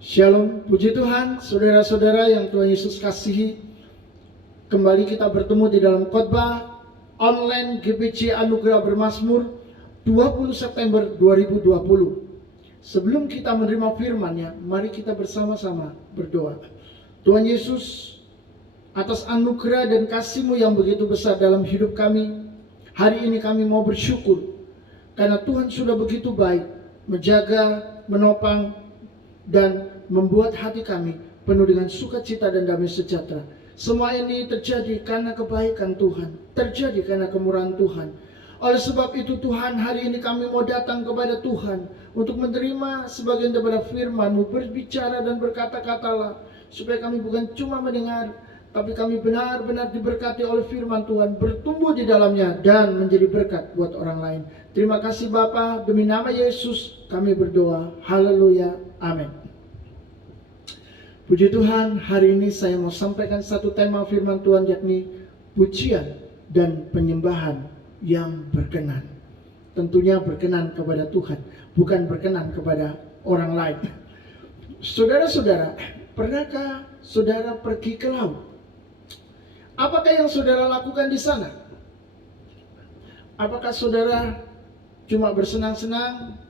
Shalom, puji Tuhan, saudara-saudara yang Tuhan Yesus kasihi. Kembali kita bertemu di dalam khotbah online GPC Anugerah Bermazmur 20 September 2020. Sebelum kita menerima firman-Nya, mari kita bersama-sama berdoa. Tuhan Yesus, atas anugerah dan kasih-Mu yang begitu besar dalam hidup kami, hari ini kami mau bersyukur karena Tuhan sudah begitu baik menjaga, menopang, dan membuat hati kami penuh dengan sukacita dan damai sejahtera. Semua ini terjadi karena kebaikan Tuhan, terjadi karena kemurahan Tuhan. Oleh sebab itu Tuhan, hari ini kami mau datang kepada Tuhan untuk menerima sebagian daripada firman-Mu, berbicara dan berkata-katalah, supaya kami bukan cuma mendengar, tapi kami benar-benar diberkati oleh firman Tuhan, bertumbuh di dalamnya dan menjadi berkat buat orang lain. Terima kasih Bapa, demi nama Yesus kami berdoa. Haleluya, amin. Puji Tuhan, hari ini saya mau sampaikan satu tema firman Tuhan, yakni pujian dan penyembahan yang berkenan. Tentunya berkenan kepada Tuhan, bukan berkenan kepada orang lain. Saudara-saudara, pernahkah saudara pergi ke laut? Apakah yang saudara lakukan di sana? Apakah saudara cuma bersenang-senang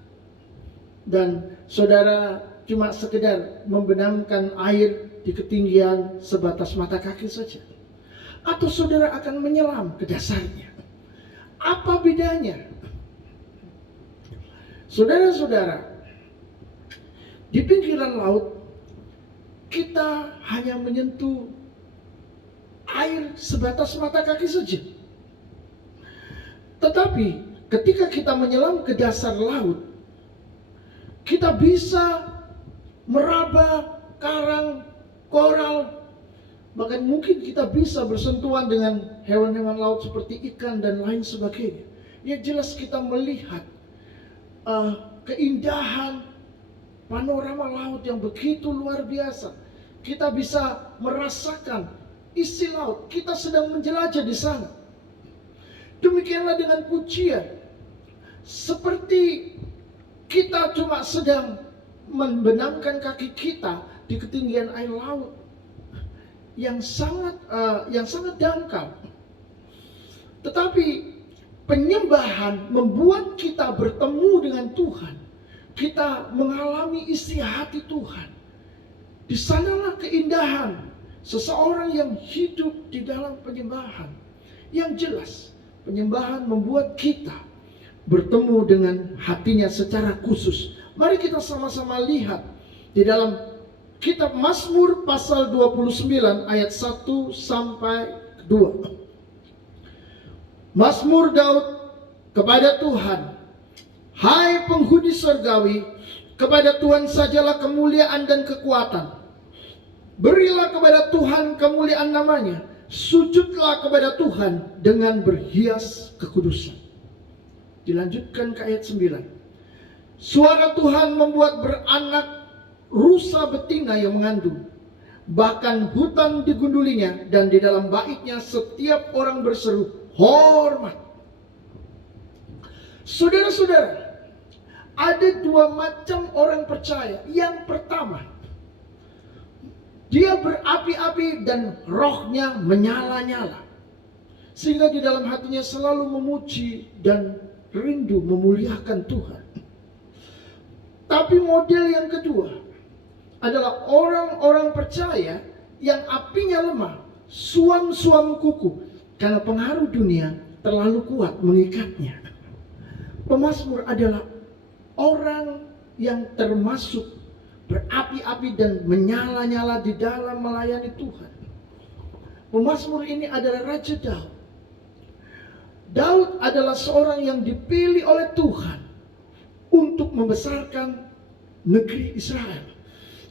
dan saudara cuma sekedar membenamkan air di ketinggian sebatas mata kaki saja? Atau saudara akan menyelam ke dasarnya? Apa bedanya? Saudara-saudara, di pinggiran laut kita hanya menyentuh air sebatas mata kaki saja. Tetapi ketika kita menyelam ke dasar laut, kita bisa meraba karang, koral, bahkan mungkin kita bisa bersentuhan dengan hewan-hewan laut seperti ikan dan lain sebagainya. Yang jelas kita melihat keindahan panorama laut yang begitu luar biasa. Kita bisa merasakan isi laut, kita sedang menjelajah di sana. Demikianlah dengan pujian, seperti kita cuma sedang membenamkan kaki kita di ketinggian air laut yang sangat dangkal. Tetapi penyembahan membuat kita bertemu dengan Tuhan. Kita mengalami isi hati Tuhan. Di sanalah keindahan seseorang yang hidup di dalam penyembahan. Yang jelas, penyembahan membuat kita bertemu dengan hatinya secara khusus. Mari kita sama-sama lihat di dalam kitab Mazmur pasal 29 ayat 1 sampai 2. Mazmur Daud kepada Tuhan. Hai penghuni surgawi, kepada Tuhan sajalah kemuliaan dan kekuatan. Berilah kepada Tuhan kemuliaan namanya. Sujudlah kepada Tuhan dengan berhias kekudusan. Dilanjutkan ke ayat 9. Suara Tuhan membuat beranak rusa betina yang mengandung. Bahkan hutan digundulinya, dan di dalam baitnya setiap orang berseru, hormat. Saudara-saudara, ada dua macam orang percaya. Yang pertama, dia berapi-api dan rohnya menyala-nyala, sehingga di dalam hatinya selalu memuji dan rindu memuliakan Tuhan. Tapi model yang kedua adalah orang-orang percaya yang apinya lemah, suam-suam kuku, karena pengaruh dunia terlalu kuat mengikatnya. Pemazmur adalah orang yang termasuk berapi-api dan menyala-nyala di dalam melayani Tuhan. Pemazmur ini adalah Raja Daud. Daud adalah seorang yang dipilih oleh Tuhan untuk membesarkan negeri Israel.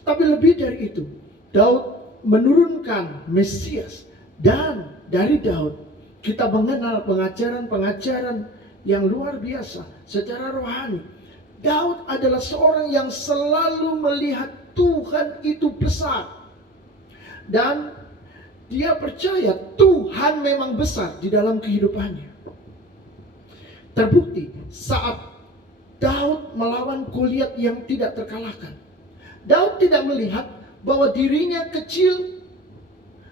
Tapi lebih dari itu, Daud menurunkan Mesias. Dan dari Daud kita mengenal pengajaran-pengajaran yang luar biasa secara rohani. Daud adalah seorang yang selalu melihat Tuhan itu besar. Dan dia percaya Tuhan memang besar di dalam kehidupannya. Terbukti saat Daud melawan Goliat yang tidak terkalahkan. Daud tidak melihat bahwa dirinya kecil.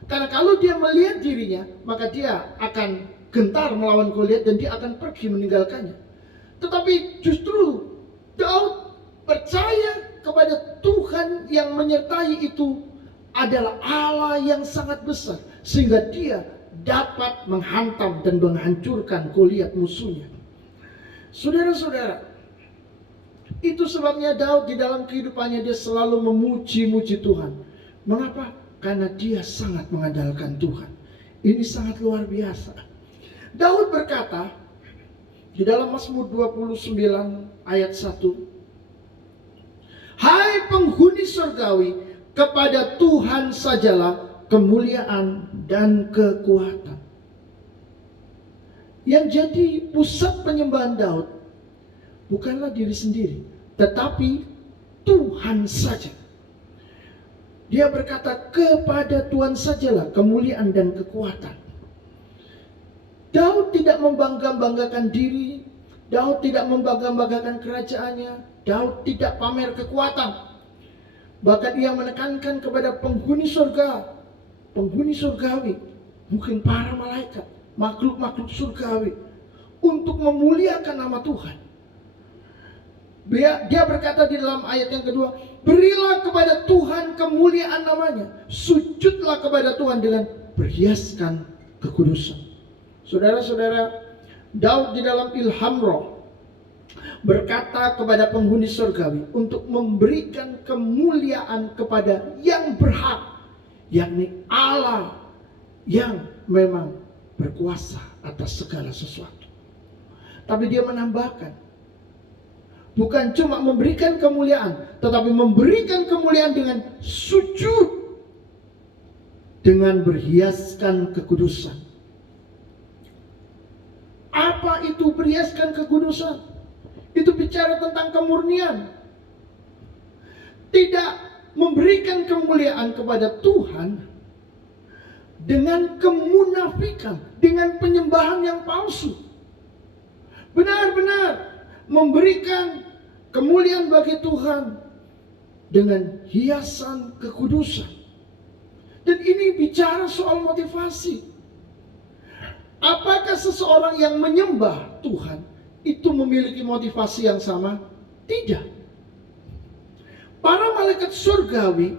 Karena kalau dia melihat dirinya, maka dia akan gentar melawan Goliat dan dia akan pergi meninggalkannya. Tetapi justru Daud percaya kepada Tuhan yang menyertai itu adalah Allah yang sangat besar, sehingga dia dapat menghantam dan menghancurkan Goliat musuhnya. Saudara-saudara, itu sebabnya Daud di dalam kehidupannya dia selalu memuji-muji Tuhan. Mengapa? Karena dia sangat mengandalkan Tuhan. Ini sangat luar biasa. Daud berkata di dalam Mazmur 29 ayat 1, "Hai penghuni surgawi, kepada Tuhan sajalah kemuliaan dan kekuatan." Yang jadi pusat penyembahan Daud bukanlah diri sendiri, tetapi Tuhan saja. Dia berkata, kepada Tuhan sajalah kemuliaan dan kekuatan. Daud tidak membangga-banggakan diri, Daud tidak membangga-banggakan kerajaannya, Daud tidak pamer kekuatan. Bahkan ia menekankan kepada penghuni surga, penghuni surgawi, mungkin para malaikat, makhluk-makhluk surgawi, untuk memuliakan nama Tuhan. Dia berkata di dalam ayat yang kedua, berilah kepada Tuhan kemuliaan namanya, sujudlah kepada Tuhan dengan berhiaskan kekudusan. Saudara-saudara, Daud di dalam ilham roh berkata kepada penghuni surgawi untuk memberikan kemuliaan kepada yang berhak, yakni Allah yang memang berkuasa atas segala sesuatu. Tapi dia menambahkan, bukan cuma memberikan kemuliaan, tetapi memberikan kemuliaan dengan sujud, dengan berhiaskan kekudusan. Apa itu berhiaskan kekudusan? Itu bicara tentang kemurnian. Tidak memberikan kemuliaan kepada Tuhan dengan kemunafikan, dengan penyembahan yang palsu. Benar-benar memberikan kemuliaan bagi Tuhan dengan hiasan kekudusan. Dan ini bicara soal motivasi. Apakah seseorang yang menyembah Tuhan itu memiliki motivasi yang sama? Tidak. Para malaikat surgawi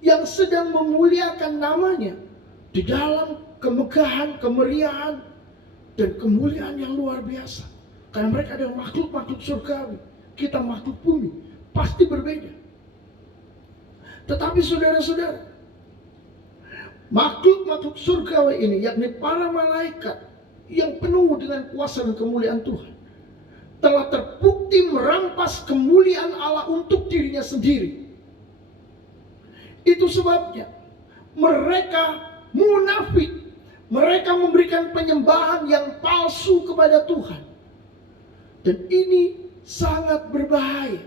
yang sedang memuliakan namanya di dalam kemegahan, kemeriahan, dan kemuliaan yang luar biasa. Karena mereka adalah makhluk-makhluk surgawi, kita makhluk bumi, pasti berbeda. Tetapi saudara-saudara, makhluk-makhluk surgawi ini, yakni para malaikat yang penuh dengan kuasa dan kemuliaan Tuhan, telah terbukti merampas kemuliaan Allah untuk dirinya sendiri. Itu sebabnya mereka munafik, mereka memberikan penyembahan yang palsu kepada Tuhan. Dan ini sangat berbahaya.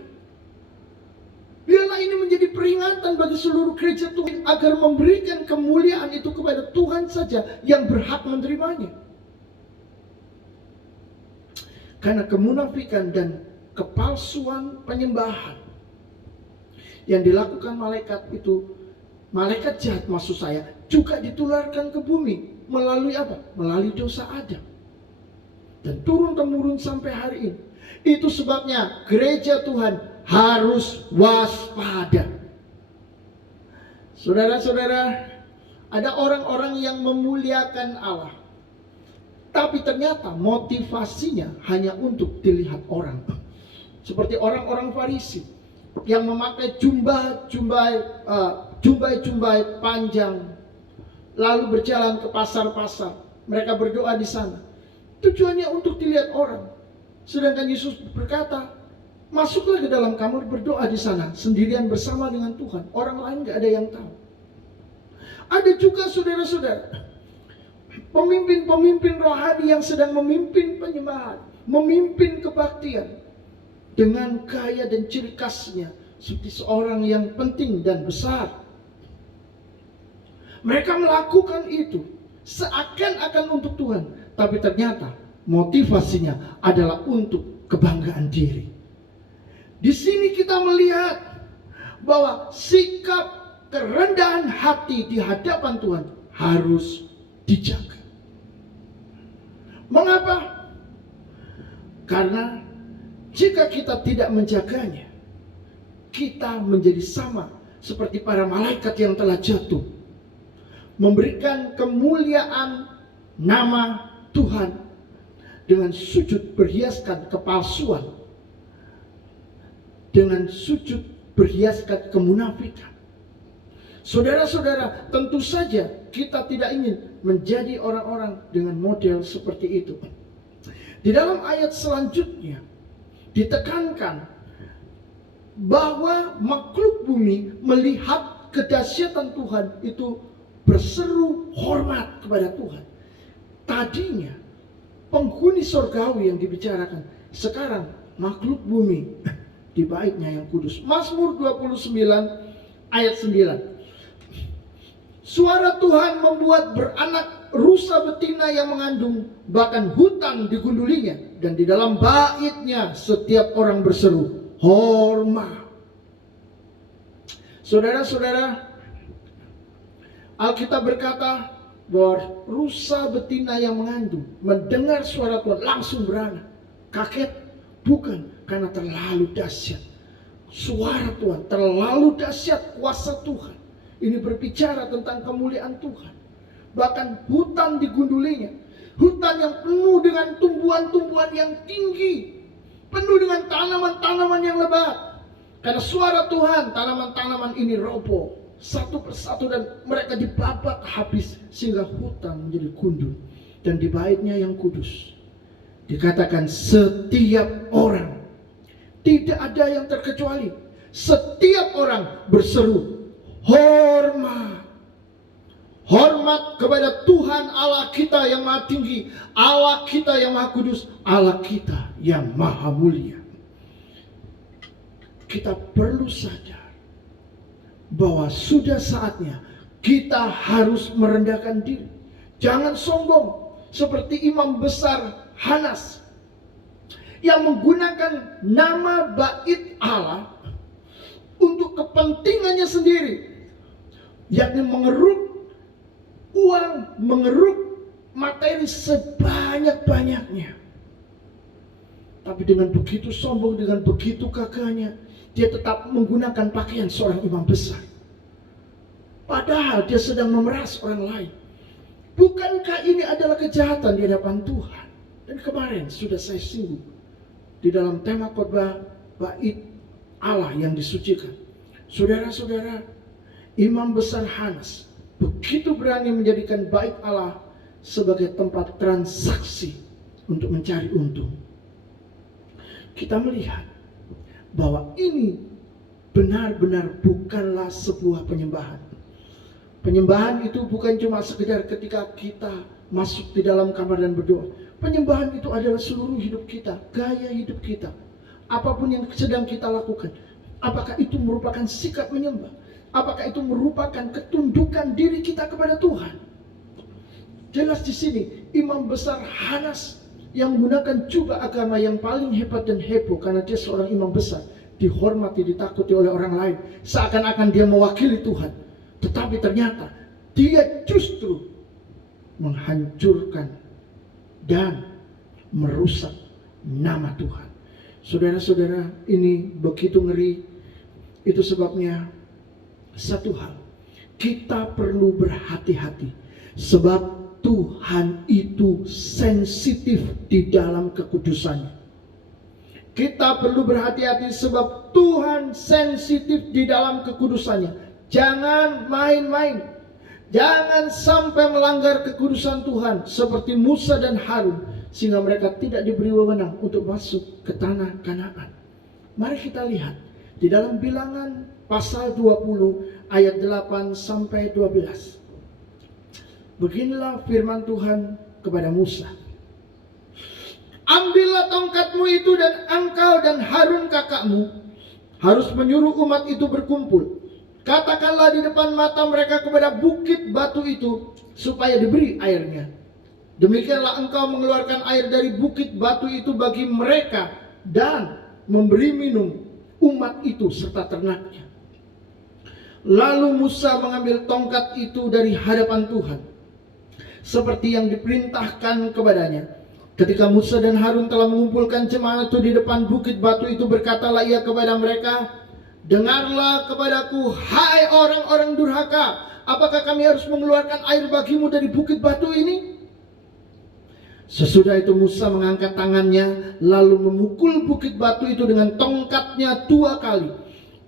Biarlah ini menjadi peringatan bagi seluruh gereja Tuhan agar memberikan kemuliaan itu kepada Tuhan saja yang berhak menerimanya. Karena kemunafikan dan kepalsuan penyembahan yang dilakukan malaikat itu, malaikat jahat maksud saya, juga ditularkan ke bumi melalui apa? Melalui dosa Adam. Dan turun-temurun sampai hari ini. Itu sebabnya gereja Tuhan harus waspada. Saudara-saudara, ada orang-orang yang memuliakan Allah, tapi ternyata motivasinya hanya untuk dilihat orang. Seperti orang-orang Farisi yang memakai jumbai panjang, lalu berjalan ke pasar-pasar. Mereka berdoa di sana. Tujuannya untuk dilihat orang. Sedangkan Yesus berkata, masuklah ke dalam kamar, berdoa di sana sendirian bersama dengan Tuhan. Orang lain gak ada yang tahu. Ada juga saudara-saudara, pemimpin-pemimpin rohani yang sedang memimpin penyembahan, memimpin kebaktian dengan gaya dan ciri khasnya seperti seorang yang penting dan besar. Mereka melakukan itu seakan-akan untuk Tuhan, tapi ternyata motivasinya adalah untuk kebanggaan diri. Di sini kita melihat bahwa sikap kerendahan hati di hadapan Tuhan harus dijaga. Mengapa? Karena jika kita tidak menjaganya, kita menjadi sama seperti para malaikat yang telah jatuh, memberikan kemuliaan nama Tuhan dengan sujud berhiaskan kepalsuan, dengan sujud berhiaskan kemunafikan. Saudara-saudara, tentu saja kita tidak ingin menjadi orang-orang dengan model seperti itu. Di dalam ayat selanjutnya ditekankan bahwa makhluk bumi melihat kedahsyatan Tuhan itu berseru hormat kepada Tuhan. Tadinya penghuni surgawi yang dibicarakan, sekarang makhluk bumi di baitnya yang kudus. Mazmur 29 ayat 9. Suara Tuhan membuat beranak rusa betina yang mengandung, bahkan hutan digundulinya, dan di dalam baitnya setiap orang berseru hormat. Saudara-saudara, Alkitab berkata bahwa rusa betina yang mengandung mendengar suara Tuhan langsung beranak. Kaget? Bukan, karena terlalu dahsyat suara Tuhan, terlalu dahsyat kuasa Tuhan. Ini berbicara tentang kemuliaan Tuhan. Bahkan hutan digundulinya, hutan yang penuh dengan tumbuhan-tumbuhan yang tinggi, penuh dengan tanaman-tanaman yang lebat. Karena suara Tuhan, tanaman-tanaman ini roboh satu persatu dan mereka dibabat habis sehingga hutan menjadi gundul. Dan di baitnya yang kudus dikatakan setiap orang, tidak ada yang terkecuali, setiap orang berseru hormat. Hormat kepada Tuhan Allah kita yang maha tinggi, Allah kita yang maha kudus, Allah kita yang maha mulia. Kita perlu sadar bahwa sudah saatnya kita harus merendahkan diri. Jangan sombong seperti imam besar Hanas yang menggunakan nama bait Allah untuk kepentingannya sendiri, yakni mengeruk uang, mengeruk materi sebanyak-banyaknya. Tapi dengan begitu sombong, dengan begitu gagahnya, dia tetap menggunakan pakaian seorang imam besar. Padahal dia sedang memeras orang lain. Bukankah ini adalah kejahatan di hadapan Tuhan? Dan kemarin sudah saya singgung di dalam tema khotbah bait Allah yang disucikan. Saudara-saudara, imam besar Hanas begitu berani menjadikan bait Allah sebagai tempat transaksi untuk mencari untung. Kita melihat bahwa ini benar-benar bukanlah sebuah penyembahan. Penyembahan itu bukan cuma sekedar ketika kita masuk di dalam kamar dan berdoa. Penyembahan itu adalah seluruh hidup kita, gaya hidup kita. Apapun yang sedang kita lakukan, apakah itu merupakan sikap menyembah? Apakah itu merupakan ketundukan diri kita kepada Tuhan? Jelas di sini imam besar Hanas yang menggunakan jubah agama yang paling hebat dan heboh karena dia seorang imam besar, dihormati, ditakuti oleh orang lain, seakan-akan dia mewakili Tuhan. Tetapi ternyata dia justru menghancurkan dan merusak nama Tuhan. Saudara-saudara, ini begitu ngeri. Itu sebabnya satu hal, kita perlu berhati-hati, sebab Tuhan itu sensitif di dalam kekudusannya. Kita perlu berhati-hati sebab Tuhan sensitif di dalam kekudusannya. Jangan main-main. Jangan sampai melanggar kekudusan Tuhan seperti Musa dan Harun, sehingga mereka tidak diberi wewenang untuk masuk ke tanah Kanaan. Mari kita lihat di dalam Bilangan pasal 20 ayat 8 sampai 12. Beginilah firman Tuhan kepada Musa. Ambillah tongkatmu itu dan engkau dan Harun kakakmu harus menyuruh umat itu berkumpul. Katakanlah di depan mata mereka kepada bukit batu itu supaya diberi airnya. Demikianlah engkau mengeluarkan air dari bukit batu itu bagi mereka dan memberi minum umat itu serta ternaknya. Lalu Musa mengambil tongkat itu dari hadapan Tuhan, seperti yang diperintahkan kepadanya. Ketika Musa dan Harun telah mengumpulkan jemaat itu di depan bukit batu itu, berkatalah ia kepada mereka, dengarlah kepadaku, hai orang-orang durhaka, apakah kami harus mengeluarkan air bagimu dari bukit batu ini? Sesudah itu Musa mengangkat tangannya, lalu memukul bukit batu itu dengan tongkatnya 2 kali.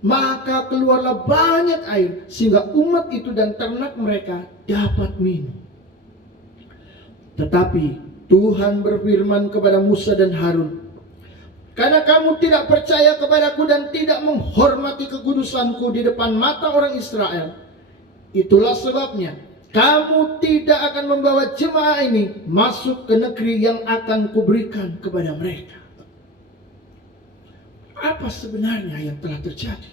Maka keluarlah banyak air, sehingga umat itu dan ternak mereka dapat minum. Tetapi Tuhan berfirman kepada Musa dan Harun, karena kamu tidak percaya kepadaku dan tidak menghormati kekudusanku di depan mata orang Israel, itulah sebabnya kamu tidak akan membawa jemaah ini masuk ke negeri yang akan kuberikan kepada mereka. Apa sebenarnya yang telah terjadi?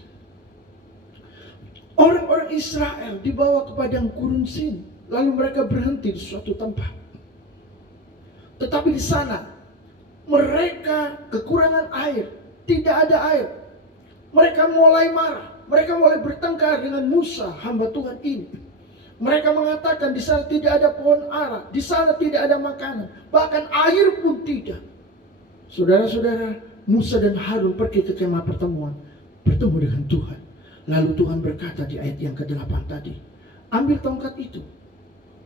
Orang-orang Israel dibawa ke padang gurun Sin, lalu mereka berhenti di suatu tempat. Tetapi di sana mereka kekurangan air, tidak ada air. Mereka mulai marah, mereka mulai bertengkar dengan Musa, hamba Tuhan ini. Mereka mengatakan di sana tidak ada pohon ara, di sana tidak ada makanan, bahkan air pun tidak. Saudara-saudara, Musa dan Harun pergi ke kemah pertemuan, bertemu dengan Tuhan. Lalu Tuhan berkata di ayat yang ke-8 tadi, ambil tongkat itu,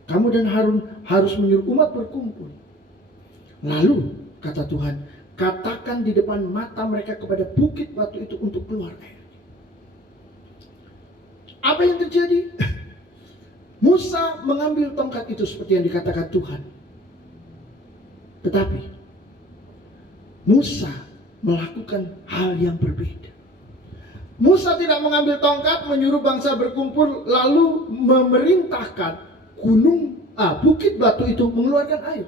kamu dan Harun harus menyuruh umat berkumpul. Lalu kata Tuhan, katakan di depan mata mereka kepada bukit batu itu untuk keluar air. Apa yang terjadi? Musa mengambil tongkat itu seperti yang dikatakan Tuhan. Tetapi Musa melakukan hal yang berbeda. Musa tidak mengambil tongkat, menyuruh bangsa berkumpul, lalu memerintahkan bukit batu itu mengeluarkan air.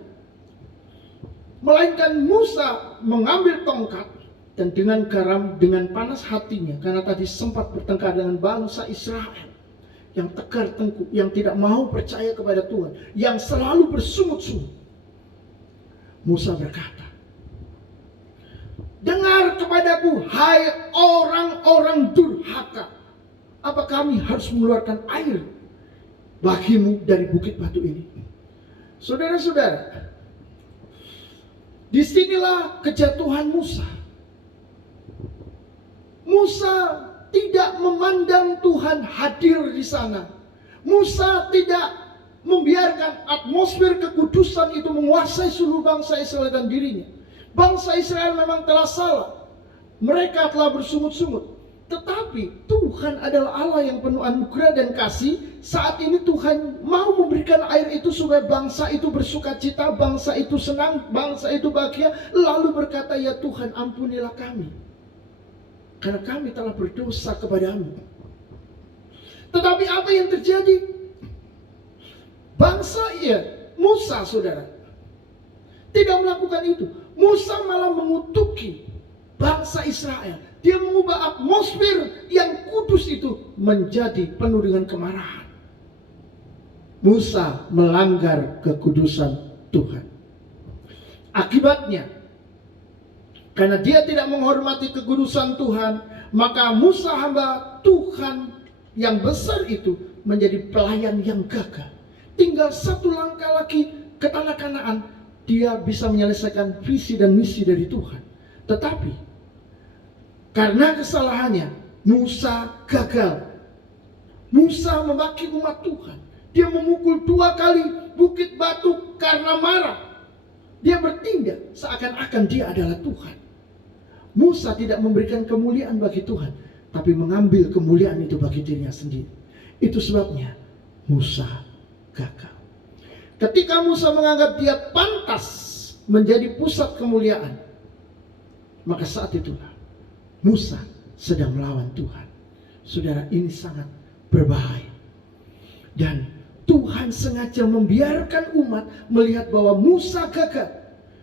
Melainkan Musa mengambil tongkat dan dengan garam, dengan panas hatinya, karena tadi sempat bertengkar dengan bangsa Israel yang tegar tengkuk, yang tidak mau percaya kepada Tuhan, yang selalu bersungut-sungut. Musa berkata, dengar kepadaku, hai orang-orang durhaka, apa kami harus mengeluarkan air bagimu dari bukit batu ini? Saudara-saudara, disinilah kejatuhan Musa. Musa tidak memandang Tuhan hadir di sana. Musa tidak membiarkan atmosfer kekudusan itu menguasai seluruh bangsa Israel dan dirinya. Bangsa Israel memang telah salah. Mereka telah bersungut-sungut. Tetapi Tuhan adalah Allah yang penuh anugerah dan kasih. Saat ini Tuhan mau memberikan air itu supaya bangsa itu bersuka cita, bangsa itu senang, bangsa itu bahagia. Lalu berkata, ya Tuhan, ampunilah kami, karena kami telah berdosa kepadamu. Tetapi apa yang terjadi? Musa, saudara, tidak melakukan itu. Musa malah mengutuki bangsa Israel. Dia mengubah atmosfer yang kudus itu menjadi penuh dengan kemarahan. Musa melanggar kekudusan Tuhan. Akibatnya, karena dia tidak menghormati kekudusan Tuhan, maka Musa hamba Tuhan yang besar itu menjadi pelayan yang gagal. Tinggal satu langkah lagi ke tanah Kanaan, dia bisa menyelesaikan visi dan misi dari Tuhan. Tetapi karena kesalahannya, Musa gagal. Musa memaki umat Tuhan. Dia memukul 2 kali bukit batu karena marah. Dia bertindak seakan-akan dia adalah Tuhan. Musa tidak memberikan kemuliaan bagi Tuhan, tapi mengambil kemuliaan itu bagi dirinya sendiri. Itu sebabnya Musa gagal. Ketika Musa menganggap dia pantas menjadi pusat kemuliaan, maka saat itulah Musa sedang melawan Tuhan. Saudara, ini sangat berbahaya. Dan Tuhan sengaja membiarkan umat melihat bahwa Musa gagal.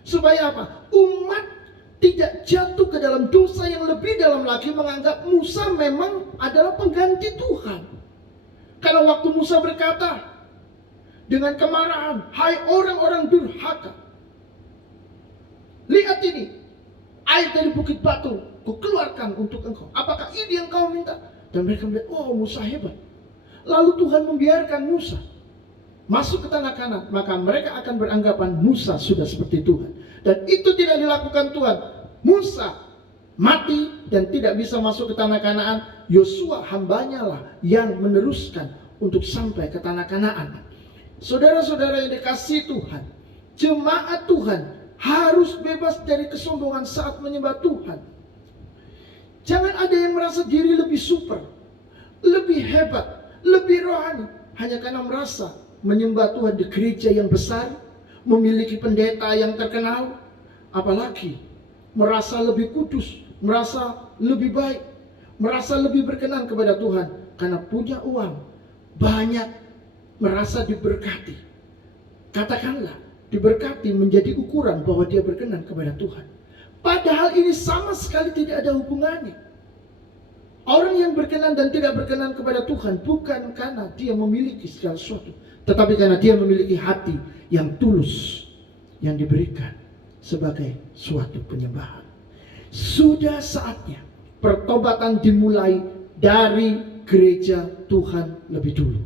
Supaya apa? Umat tidak jatuh ke dalam dosa yang lebih dalam lagi, menganggap Musa memang adalah pengganti Tuhan. Karena waktu Musa berkata dengan kemarahan, hai orang-orang durhaka, lihat ini, air dari bukit batu ku keluarkan untuk engkau. Apakah ini yang kau minta? Dan mereka melihat, oh Musa hebat. Lalu Tuhan membiarkan Musa masuk ke tanah Kanaan, maka mereka akan beranggapan Musa sudah seperti Tuhan. Dan itu tidak dilakukan Tuhan. Musa mati dan tidak bisa masuk ke tanah Kanaan. Yosua hambanya lah yang meneruskan untuk sampai ke tanah Kanaan. Saudara-saudara yang dikasihi Tuhan, jemaat Tuhan harus bebas dari kesombongan saat menyembah Tuhan. Jangan ada yang merasa diri lebih super, lebih hebat, lebih rohani, hanya karena merasa menyembah Tuhan di gereja yang besar, memiliki pendeta yang terkenal, apalagi merasa lebih kudus, merasa lebih baik, merasa lebih berkenan kepada Tuhan karena punya uang banyak, merasa diberkati. Katakanlah, diberkati menjadi ukuran bahwa dia berkenan kepada Tuhan. Padahal ini sama sekali tidak ada hubungannya. Orang yang berkenan dan tidak berkenan kepada Tuhan bukan karena dia memiliki segala sesuatu, tetapi karena dia memiliki hati yang tulus yang diberikan sebagai suatu penyembahan. Sudah saatnya pertobatan dimulai dari gereja Tuhan lebih dulu.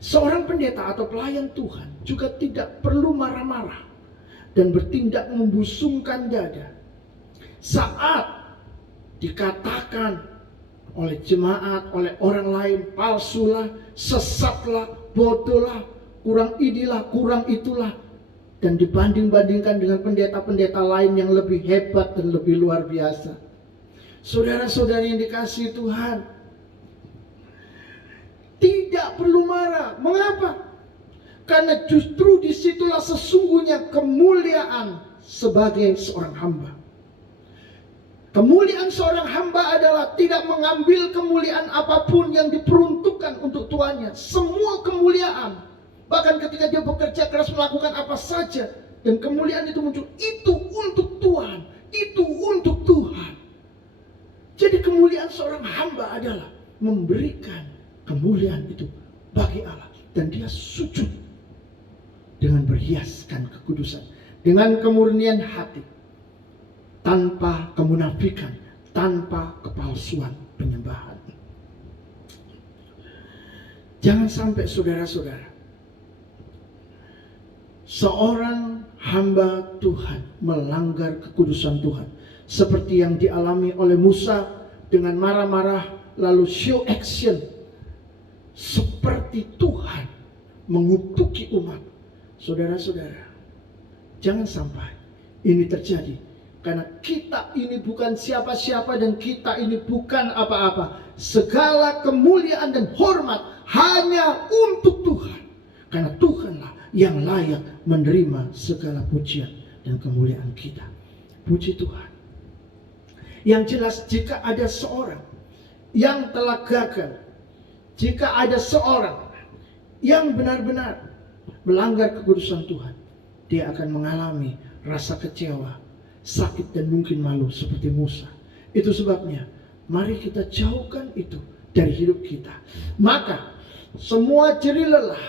Seorang pendeta atau pelayan Tuhan juga tidak perlu marah-marah dan bertindak membusungkan dada saat dikatakan oleh jemaat, oleh orang lain, palsulah, sesatlah, bodohlah, kurang inilah, kurang itulah, dan dibanding-bandingkan dengan pendeta-pendeta lain yang lebih hebat dan lebih luar biasa. Saudara-saudari yang dikasihi Tuhan, tidak perlu marah. Mengapa? Karena justru disitulah sesungguhnya kemuliaan sebagai seorang hamba. Kemuliaan seorang hamba adalah tidak mengambil kemuliaan apapun yang diperuntukkan untuk tuannya. Semua kemuliaan, bahkan ketika dia bekerja keras melakukan apa saja, dan kemuliaan itu muncul, itu untuk Tuhan, itu untuk Tuhan. Jadi kemuliaan seorang hamba adalah memberikan kemuliaan itu bagi Allah, dan dia sujud dengan berhiaskan kekudusan, dengan kemurnian hati, tanpa kemunafikan, tanpa kepalsuan penyembahan. Jangan sampai saudara-saudara, seorang hamba Tuhan melanggar kekudusan Tuhan, seperti yang dialami oleh Musa dengan marah-marah lalu show action, seperti Tuhan mengutuki umat. Saudara-saudara, jangan sampai ini terjadi. Karena kita ini bukan siapa-siapa dan kita ini bukan apa-apa. Segala kemuliaan dan hormat hanya untuk Tuhan. Karena Tuhanlah yang layak menerima segala pujian dan kemuliaan kita. Puji Tuhan. Yang jelas, jika ada seorang yang telah gagal, jika ada seorang yang benar-benar melanggar kekudusan Tuhan, dia akan mengalami rasa kecewa, sakit, dan mungkin malu seperti Musa. Itu sebabnya mari kita jauhkan itu dari hidup kita. Maka semua jerih lelah,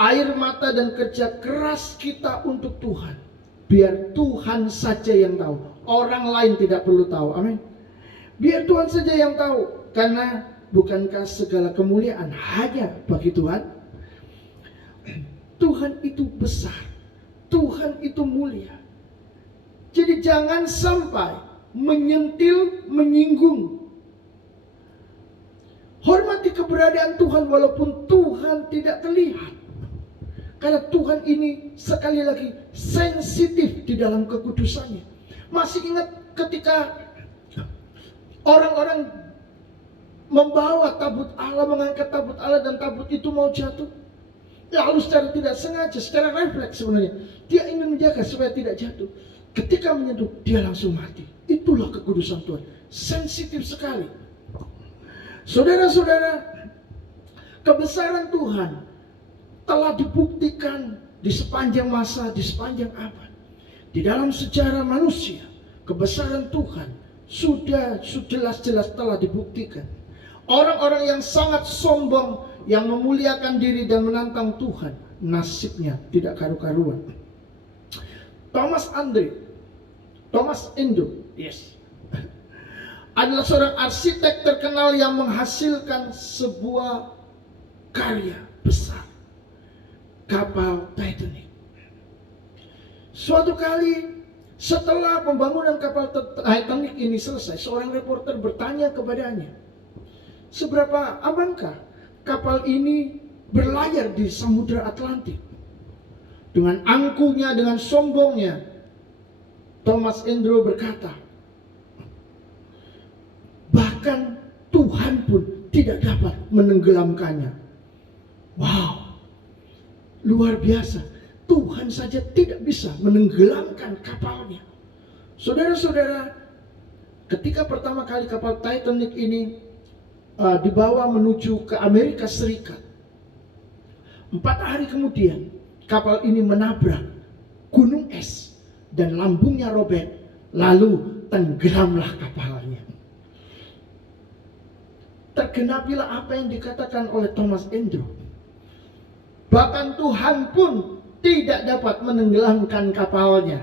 air mata, dan kerja keras kita untuk Tuhan, biar Tuhan saja yang tahu. Orang lain tidak perlu tahu. Amin. Biar Tuhan saja yang tahu. Karena bukankah segala kemuliaan hanya bagi Tuhan? Tuhan itu besar, Tuhan itu mulia. Jadi jangan sampai menyentil, menyinggung. Hormati keberadaan Tuhan walaupun Tuhan tidak terlihat. Karena Tuhan ini sekali lagi sensitif di dalam kekudusannya. Masih ingat ketika orang-orang membawa tabut Allah, mengangkat tabut Allah, dan tabut itu mau jatuh. Lalu secara tidak sengaja, secara refleks sebenarnya, dia ingin menjaga supaya tidak jatuh. Ketika menyentuh, dia langsung mati. Itulah kekudusan Tuhan. Sensitif sekali. Saudara-saudara, kebesaran Tuhan telah dibuktikan di sepanjang masa, di sepanjang abad. Di dalam sejarah manusia, kebesaran Tuhan sudah jelas-jelas telah dibuktikan. Orang-orang yang sangat sombong, yang memuliakan diri dan menantang Tuhan, nasibnya tidak karu-karuan. Thomas Endo, yes, adalah seorang arsitek terkenal yang menghasilkan sebuah karya besar, kapal Titanic. Suatu kali setelah pembangunan kapal Titanic ini selesai, seorang reporter bertanya kepadanya, seberapa amankah kapal ini berlayar di Samudra Atlantik? Dengan angkuhnya, dengan sombongnya, Thomas Andrew berkata, bahkan Tuhan pun tidak dapat menenggelamkannya. Wow, luar biasa. Tuhan saja tidak bisa menenggelamkan kapalnya. Saudara-saudara, ketika pertama kali kapal Titanic ini dibawa menuju ke Amerika Serikat, 4 hari kemudian kapal ini menabrak gunung es dan lambungnya robek, lalu tenggelamlah kapalnya. Tergenapilah apa yang dikatakan oleh Thomas Andrew. Bahkan Tuhan pun tidak dapat menenggelamkan kapalnya.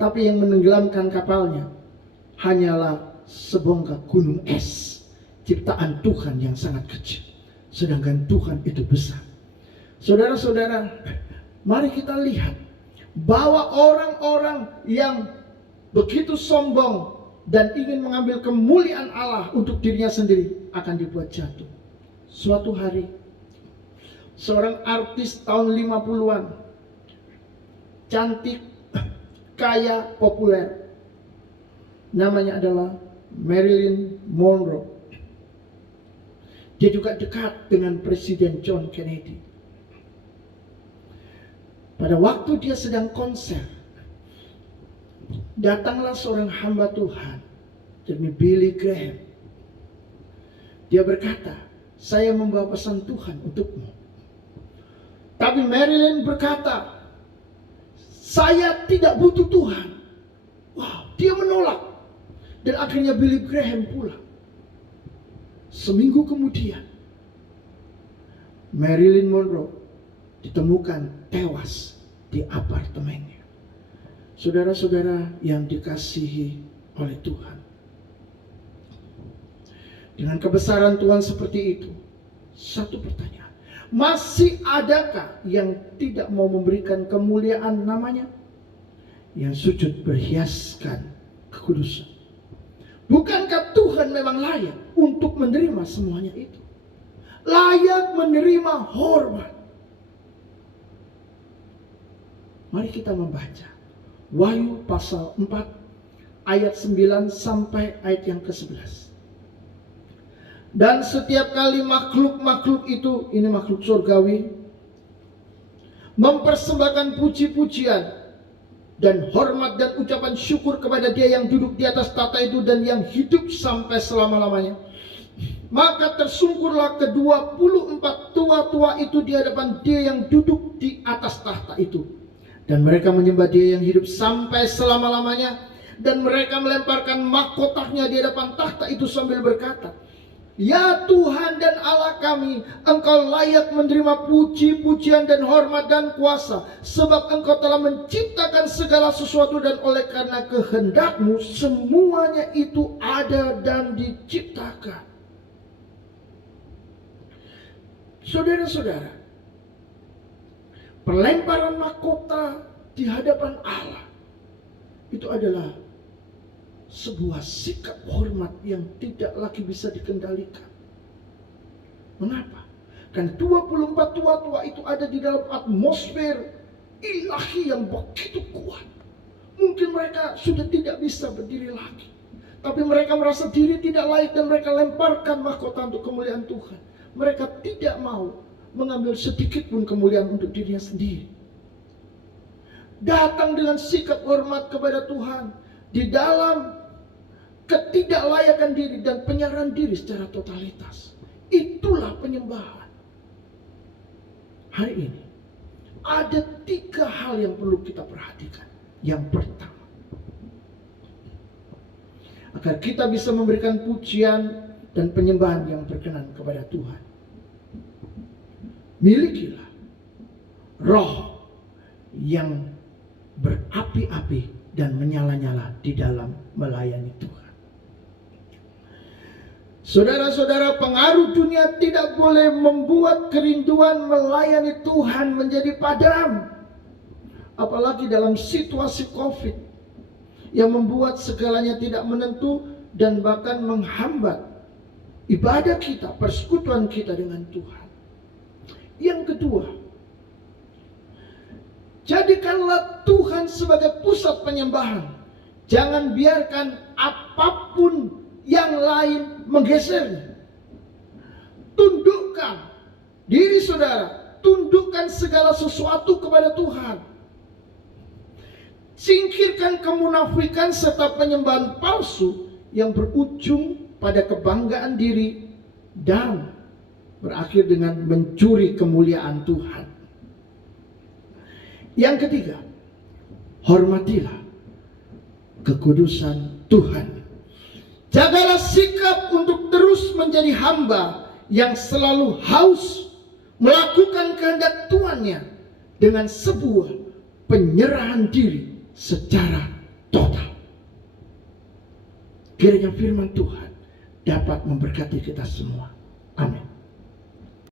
Tapi yang menenggelamkan kapalnya hanyalah sebongkah gunung es, ciptaan Tuhan yang sangat kecil. Sedangkan Tuhan itu besar. Saudara-saudara, mari kita lihat bahwa orang-orang yang begitu sombong dan ingin mengambil kemuliaan Allah untuk dirinya sendiri akan dibuat jatuh. Suatu hari, seorang artis tahun 50-an, cantik, kaya, populer, namanya adalah Marilyn Monroe. Dia juga dekat dengan Presiden John Kennedy. Pada waktu dia sedang konser, datanglah seorang hamba Tuhan, yakni Billy Graham. Dia berkata, saya membawa pesan Tuhan untukmu. Tapi Marilyn berkata, saya tidak butuh Tuhan. Wow, dia menolak. Dan akhirnya Billy Graham pulang. Seminggu kemudian, Marilyn Monroe ditemukan tewas di apartemennya. Saudara-saudara yang dikasihi oleh Tuhan, dengan kebesaran Tuhan seperti itu, satu pertanyaan, masih adakah yang tidak mau memberikan kemuliaan namanya? Yang sujud berhiaskan kekudusan. Bukankah Tuhan memang layak untuk menerima semuanya itu? Layak menerima hormat. Mari kita membaca Wahyu pasal 4 ayat 9 sampai ayat yang ke-11. Dan setiap kali makhluk-makhluk itu, ini makhluk surgawi, mempersembahkan puji-pujian dan hormat dan ucapan syukur kepada Dia yang duduk di atas tahta itu dan yang hidup sampai selama-lamanya, maka tersungkurlah ke-24 tua-tua itu di hadapan Dia yang duduk di atas tahta itu, dan mereka menyembah Dia yang hidup sampai selama-lamanya, dan mereka melemparkan mahkotanya di hadapan tahta itu sambil berkata, ya Tuhan dan Allah kami, Engkau layak menerima puji-pujian dan hormat dan kuasa, sebab Engkau telah menciptakan segala sesuatu, dan oleh karena kehendak-Mu semuanya itu ada dan diciptakan. Saudara-saudara, perlemparan mahkota di hadapan Allah itu adalah sebuah sikap hormat yang tidak lagi bisa dikendalikan. Mengapa? Karena 24 tua-tua itu ada di dalam atmosfer ilahi yang begitu kuat. Mungkin mereka sudah tidak bisa berdiri lagi, tapi mereka merasa diri tidak layak dan mereka lemparkan mahkota untuk kemuliaan Tuhan. Mereka tidak mau mengambil sedikit pun kemuliaan untuk dirinya sendiri. Datang dengan sikap hormat kepada Tuhan di dalam ketidaklayakan diri dan penyerahan diri secara totalitas. Itulah penyembahan. Hari ini ada 3 hal yang perlu kita perhatikan. Yang pertama, agar kita bisa memberikan pujian dan penyembahan yang berkenan kepada Tuhan, milikilah roh yang berapi-api dan menyala-nyala di dalam melayani Tuhan. Saudara-saudara, pengaruh dunia tidak boleh membuat kerinduan melayani Tuhan menjadi padam. Apalagi dalam situasi COVID yang membuat segalanya tidak menentu dan bahkan menghambat ibadah kita, persekutuan kita dengan Tuhan. Yang kedua, jadikanlah Tuhan sebagai pusat penyembahan. Jangan biarkan apapun yang lain menggesernya. Tundukkan diri saudara, tundukkan segala sesuatu kepada Tuhan. Singkirkan kemunafikan serta penyembahan palsu yang berujung pada kebanggaan diri dan berakhir dengan mencuri kemuliaan Tuhan. Yang ketiga, hormatilah kekudusan Tuhan. Jagalah sikap untuk terus menjadi hamba yang selalu haus melakukan kehendak Tuannya dengan sebuah penyerahan diri secara total. Kiranya firman Tuhan dapat memberkati kita semua. Amin.